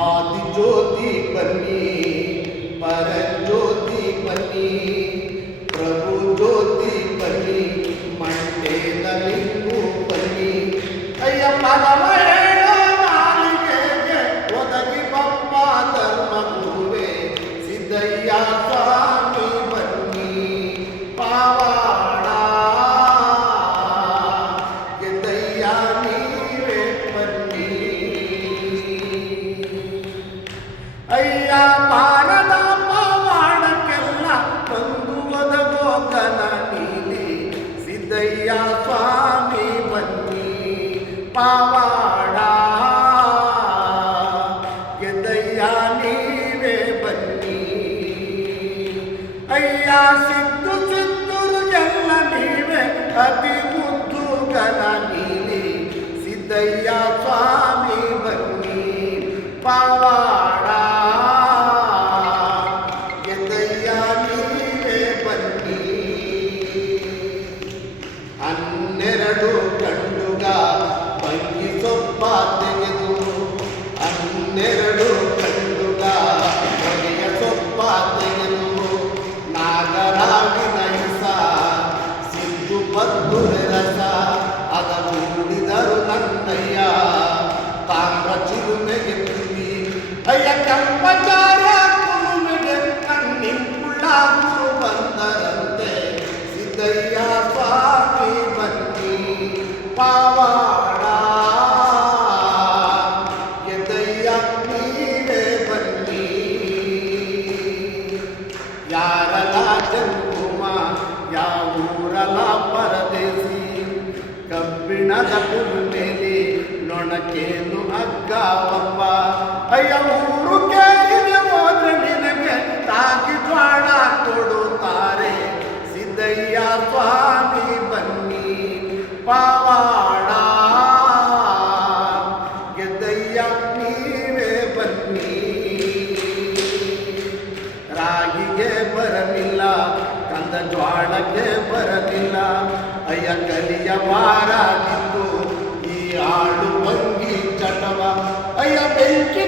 आदि ज्योति बनी परम ज्योति बनी प्रभु பாவாடா எதையா நீவே பன்னி అయ్యా సిద్ధు సిద్ధులు ఎల్ల నీవే అతి ముద్దు గల నీలి సిద్ధయ్యా స్వామి బన్నీ పావా ಸಿದ್ದು ಪದ್ದುರೆ ರಸ ಅದ ಮೂಡಿದರು ನನ್ನಯ್ಯ ತಾಮ್ರ ಚಿರುಮೆಗೆ ತುಂಬಿ ಅಯ್ಯ ಕಂಪಚಾರ ಕುರುಮೆಗೆ ಕಣ್ಣಿಂಪುಳ್ಳ ಗುರು ಬಂದರಂತೆ ಸಿದ್ದಯ್ಯ ಸ್ವಾಮಿ ಬನ್ನಿ ಪಾವಾಡ ಗೆದ್ದಯ್ಯ ನೀವೇ ಬನ್ನಿ ಯಾರಲ ಜಂಕುಮ ಯಾವೂರಲ ಪರದೇಸಿ? ಕಬ್ಬಿಣದ ಮೇಲೆ ನೊಣಕೇನು ಅಗ್ಗಾವಪ್ಪ ಅಯ್ಯ ಜ್ವಾಳಕ್ಕೆ ಬರಲಿಲ್ಲ. ಅಯ್ಯ ಕಲಿಯ ಮಾರಾಗಿತ್ತು ಈ ಆಡು ಭಂಗಿ ಚಟವ. ಅಯ್ಯ ಬೆಂಕಿ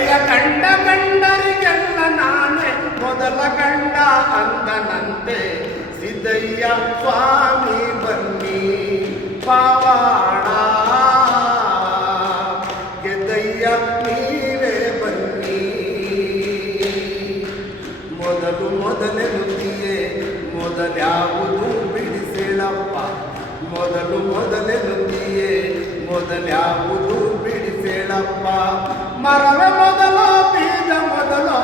ಅಯ್ಯ ಕಂಡ ಕಂಡರಿಗೆಲ್ಲ ನಾನೇ ಮೊದಲ ಗಂಡ ಅಂದನಂತೆ. ಸಿದ್ದಯ್ಯ, ಸ್ವಾಮಿ ಬನ್ನಿ, ಪಾವಾಡ. ಗೆದ್ದಯ್ಯ, ನೀವೇ ಬನ್ನಿ. ಮೊದಲು ಮೊದಲೆನುತ್ತಿಯೇ ಮೊದಲ್ಯಾವುದು ಬಿಡಿಸೇಳಪ್ಪ. ಮೊದಲು ಮೊದಲೆನುತ್ತಿಯೇ ಮೊದಲ್ಯಾವುದು ಬಿಡಿಸೇಳಪ್ಪ. ಮರವೇ ಮೊದಲು ಬೀಜ ಮೊದಲು